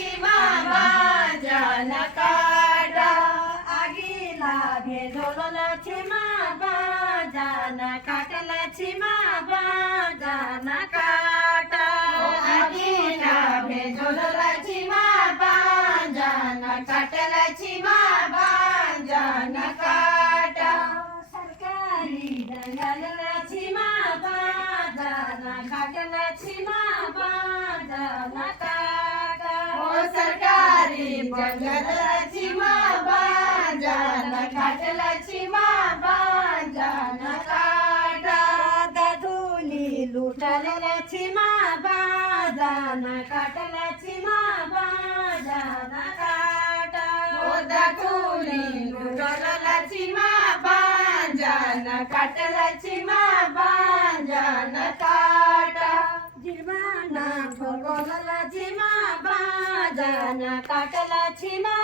छिमा बाजान काटा आगीला भेजवला छिमा बाजान काटला छिमा बाजान काटा आगीला भेजवला छिमा बाजान काटला छिमा बाजान काटा सरकारी जंगलला छिमा बाजान काटला छिमा बाजान काटा ओ सरकारी जंगलला छिमा बाजान काटला छिमा बाजान काटा दादुली लुटलेला छिमा बाजान काटला छिमा बाजान काटा ओ दादुली लुटलेला छिमा बाजान काटला छिमा बाजान काटा जिरमाना भोगवला छिमा बाजान काटला छिमा